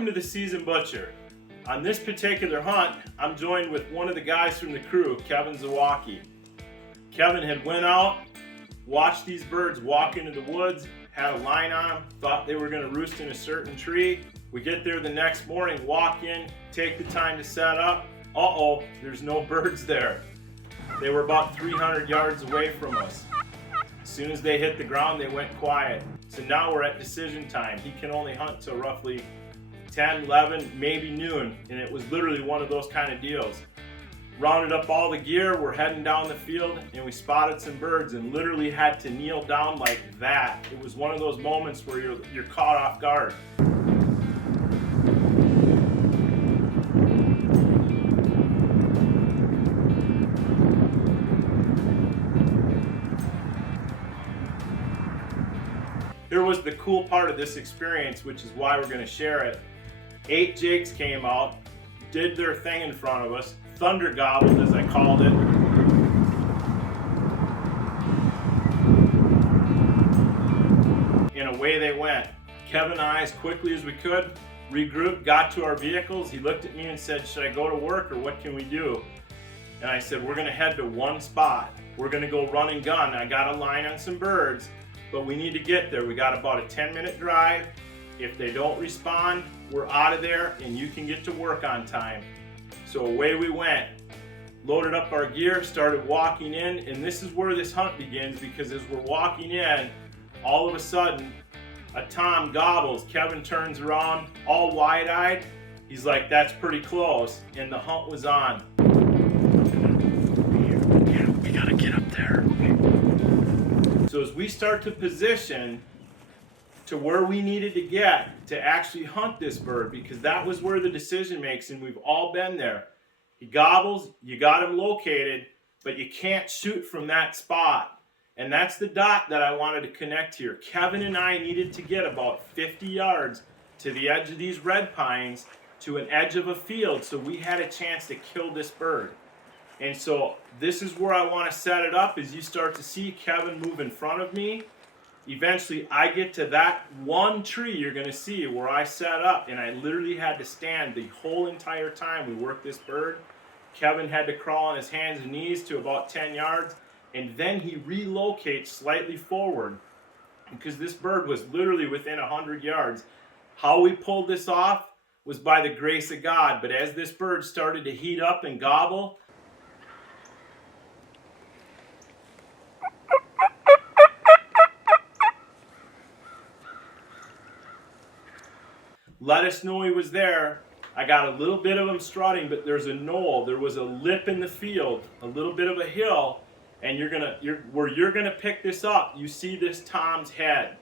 Welcome to the Seasoned Butcher. On this particular hunt, I'm joined with one of the guys from the crew, Kevin Zawacki. Kevin had went out, watched these birds walk into the woods, had a line on them, thought they were going to roost in a certain tree. We get there the next morning, walk in, take the time to set up. Uh-oh, there's no birds there. They were about 300 yards away from us. As soon as they hit the ground, they went quiet. So now we're at decision time. He can only hunt till roughly 10, 11, maybe noon. And it was literally one of those kind of deals. Rounded up all the gear, we're heading down the field, and we spotted some birds and literally had to kneel down like that. It was one of those moments where you're caught off guard. Here was the cool part of this experience, which is why we're going to share it. 8 jakes came out, did their thing in front of us, thunder gobbled as I called it. And away they went. Kevin and I, as quickly as we could, regrouped, got to our vehicles. He looked at me and said, "Should I go to work or what can we do?" And I said, "We're going to head to one spot. We're going to go run and gun. I got a line on some birds, but we need to get there. We got about a 10-minute drive. If they don't respond, we're out of there and you can get to work on time." So away we went, loaded up our gear, started walking in, and this is where this hunt begins, because as we're walking in, all of a sudden, a tom gobbles. Kevin turns around, all wide-eyed. He's like, "That's pretty close," and the hunt was on. Yeah, we gotta get up there. So as we start to position to where we needed to get to actually hunt this bird, because that was where the decision makes, and we've all been there. He gobbles, you got him located, but you can't shoot from that spot. And that's the dot that I wanted to connect here. Kevin and I needed to get about 50 yards to the edge of these red pines to an edge of a field so we had a chance to kill this bird. And so this is where I want to set it up. As you start to see Kevin move in front of me, eventually I get to that one tree you're going to see where I set up, and I literally had to stand the whole entire time we worked this bird. Kevin had to crawl on his hands and knees to about 10 yards, and then he relocates slightly forward because this bird was literally within 100 yards. How we pulled this off was by the grace of God, but as this bird started to heat up and gobble, let us know he was there. I got a little bit of him strutting, but there's a knoll. There was a lip in the field, a little bit of a hill, and where you're gonna pick this up, you see this tom's head.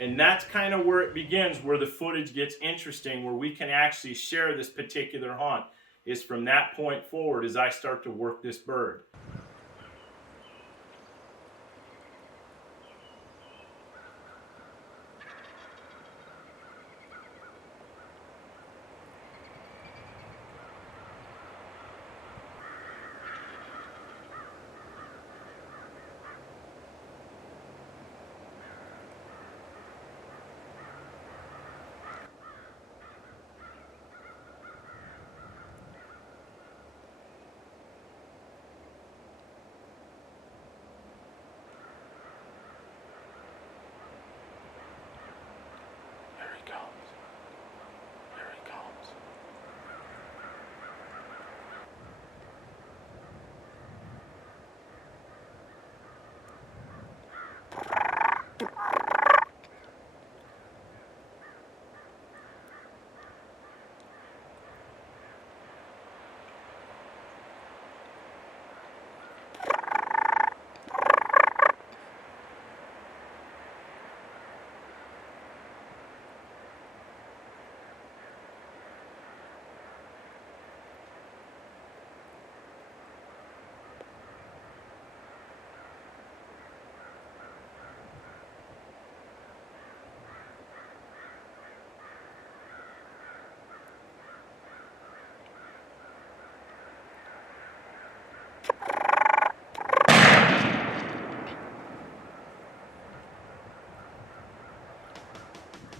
And that's kind of where it begins, where the footage gets interesting, where we can actually share this particular hunt, is from that point forward as I start to work this bird.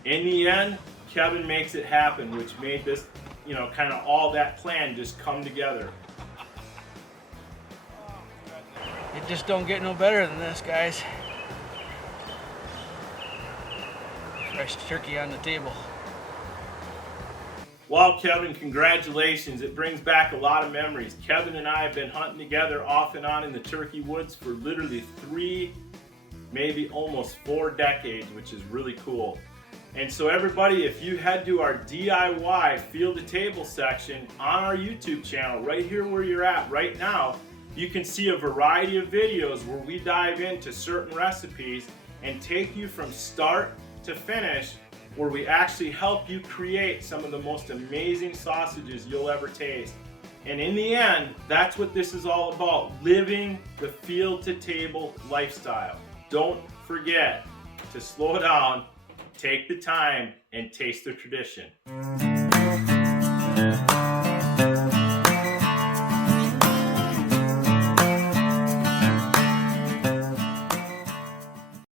In the end, Kevin makes it happen, which made this, you know, kind of all that plan just come together. It just don't get no better than this, guys. Fresh turkey on the table. Well, Kevin, congratulations. It brings back a lot of memories. Kevin and I have been hunting together off and on in the turkey woods for literally 3, maybe almost 4 decades, which is really cool. And so everybody, if you head to our DIY Field to Table section on our YouTube channel, right here where you're at right now, you can see a variety of videos where we dive into certain recipes and take you from start to finish, where we actually help you create some of the most amazing sausages you'll ever taste. And in the end, that's what this is all about, living the field to table lifestyle. Don't forget to slow down, take the time, and taste the tradition.